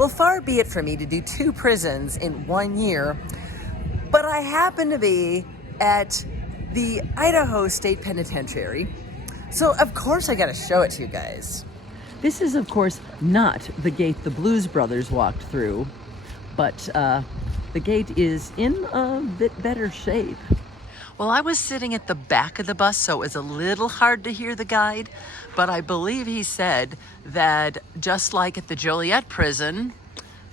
Well, far be it from me to do 2 prisons in 1 year, but I happen to be at the Idaho State Penitentiary, so of course I gotta show it to you guys. This is, of course, not the gate the Blues Brothers walked through, but the gate is in a bit better shape. Well, I was sitting at the back of the bus, so it was a little hard to hear the guide, but I believe he said that just like at the Joliet prison,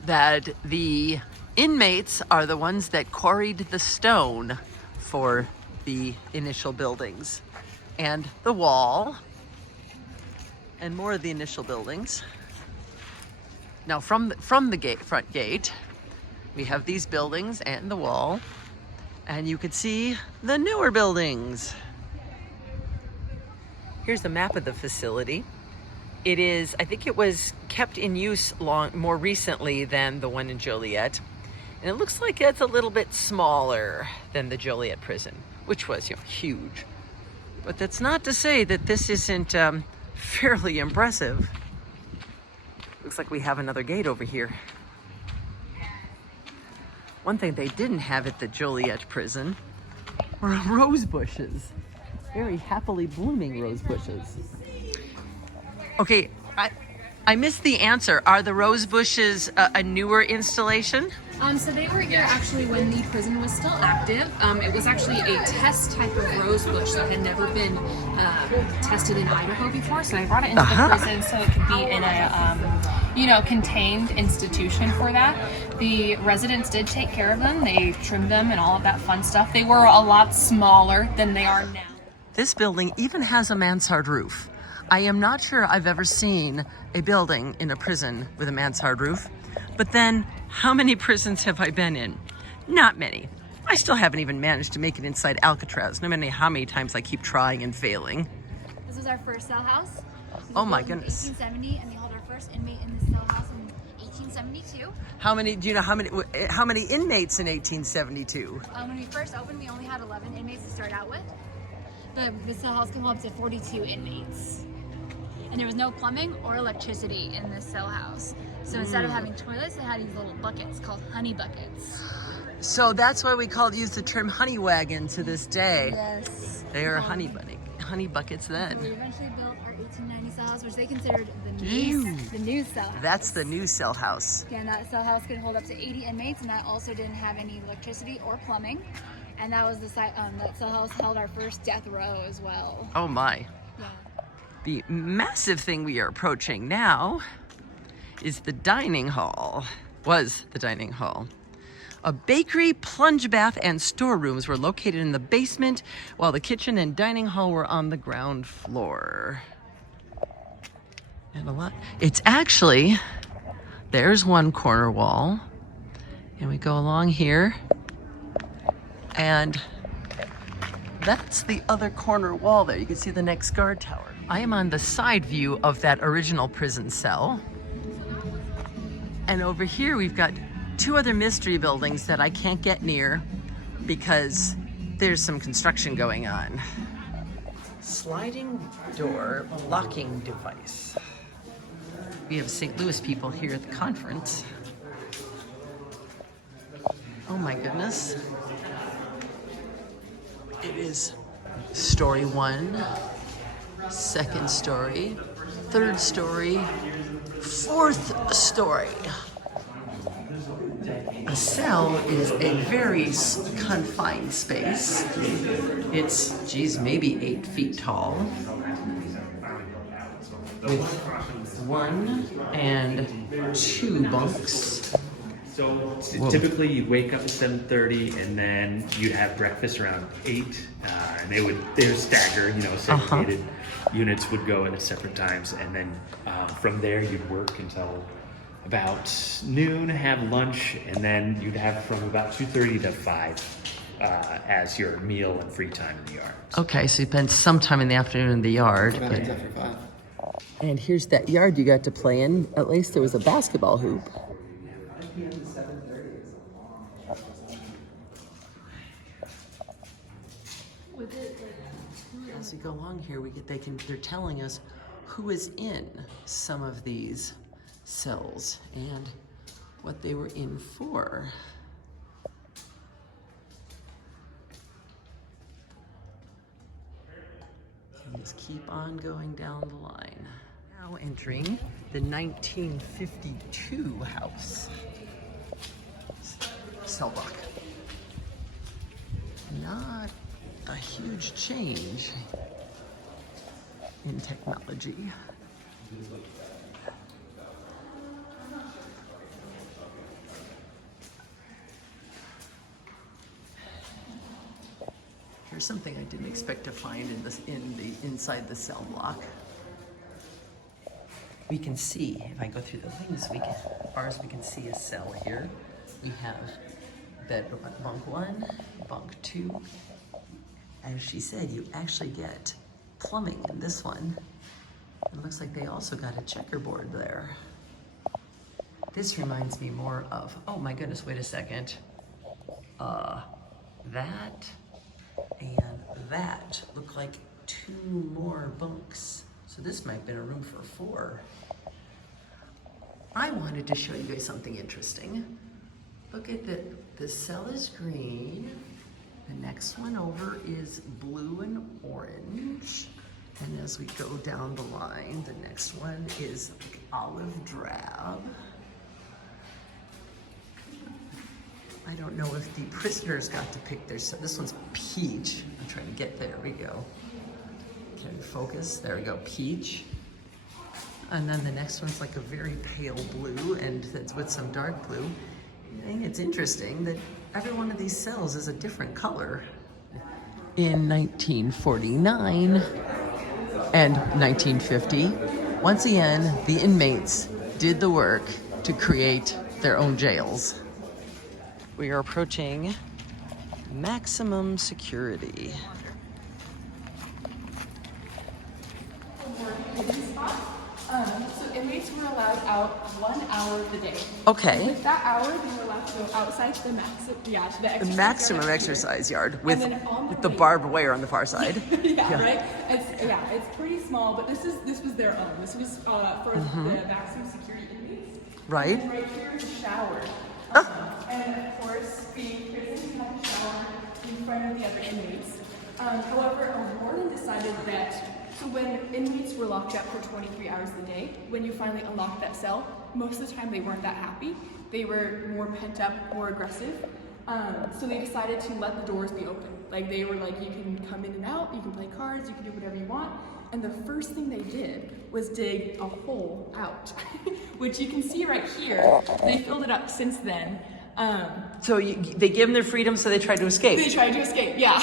that the inmates are the ones that quarried the stone for the initial buildings and the wall and more of the initial buildings. Now from the front gate, we have these buildings and the wall, and you could see the newer buildings. Here's a map of the facility. It is, I think it was kept in use more recently than the one in Joliet. And it looks like it's a little bit smaller than the Joliet prison, which was, huge. But that's not to say that this isn't fairly impressive. Looks like we have another gate over here. One thing they didn't have at the Joliet prison were rose bushes. Very happily blooming rose bushes. Okay, I missed the answer. Are the rose bushes a newer installation? So they were here actually when the prison was still active. It was actually a test type of rose bush that had never been tested in Idaho before. So they brought it into the prison so it could be in a, contained institution for that. The residents did take care of them. They trimmed them and all of that fun stuff. They were a lot smaller than they are now. This building even has a mansard roof. I am not sure I've ever seen a building in a prison with a mansard roof. But then, how many prisons have I been in? Not many. I still haven't even managed to make it inside Alcatraz, no matter how many times I keep trying and failing. This was our first cell house. Oh my goodness. 1870, and we held our first inmate in this cell house in 1872. Do you know how many inmates in 1872? When we first opened, we only had 11 inmates to start out with. But the cell house can hold up to 42 inmates. And there was no plumbing or electricity in this cell house. So instead of having toilets, they had these little buckets called honey buckets. So that's why we use the term honey wagon to this day. Yes. They are honey buckets then. So we eventually built our 1890 cell house, which they considered the new cell house. That's the new cell house. And that cell house could hold up to 80 inmates, and that also didn't have any electricity or plumbing. And that was the site, that cell house held our first death row as well. Oh my. Yeah. The massive thing we are approaching now is the dining hall. Was the dining hall. A bakery, plunge bath, and storerooms were located in the basement, while the kitchen and dining hall were on the ground floor. And it's actually, there's one corner wall, and we go along here, and that's the other corner wall there. You can see the next guard tower. I am on the side view of that original prison cell. And over here we've got 2 other mystery buildings that I can't get near because there's some construction going on. Sliding door locking device. We have St. Louis people here at the conference. Oh my goodness. It is story 1, second story, third story, fourth story. A cell is a very confined space. It's, maybe 8 feet tall, with 1 and 2 bunks. So typically you'd wake up at 7:30 and then you'd have breakfast around 8, and they would stagger, segregated units would go in at separate times, and then from there you'd work until about noon, have lunch, and then you'd have from about 2:30 to 5 as your meal and free time in the yard. Okay, so you spent some time in the afternoon in the yard. And here's that yard you got to play in. At least there was a basketball hoop. As we go along here, they're telling us who is in some of these cells, and what they were in for. And just keep on going down the line. Now entering the 1952 house. Cell block. Not a huge change in technology. Here's something I didn't expect to find inside the cell block. We can see, if I go through the wings, as far as we can see a cell here. We have bunk 1, bunk 2. As she said, you actually get plumbing in this one. It looks like they also got a checkerboard there. This reminds me more of, oh my goodness, wait a second. That and that look like 2 more bunks. So this might have been a room for 4. I wanted to show you guys something interesting. Look at the cell is green. The next one over is blue and orange. And as we go down the line, the next one is olive drab. I don't know if the prisoners got to pick their, this one's peach. I'm trying to get there, we go. Can we focus? There we go, peach. And then the next one's like a very pale blue and it's with some dark blue. I think it's interesting that every one of these cells is a different color. In 1949 and 1950, once again, the inmates did the work to create their own jails. We are approaching maximum security. So inmates were allowed out 1 hour of the day. Okay. With that hour, they were allowed to go outside to the Maximum exercise yard with the the barbed wire on the far side. yeah, right. It's pretty small, but this was their own. This was for the maximum security inmates. Right. And right here is a shower. And of course, being prisoners, you have to shower in front of the other inmates. However, a warden decided that. So when inmates were locked up for 23 hours a day, when you finally unlocked that cell, most of the time they weren't that happy. They were more pent up, more aggressive. So they decided to let the doors be open. Like they were like, you can come in and out, you can play cards, you can do whatever you want. And the first thing they did was dig a hole out, which you can see right here. They filled it up since then. So they give them their freedom, so they tried to escape. They tried to escape, yeah.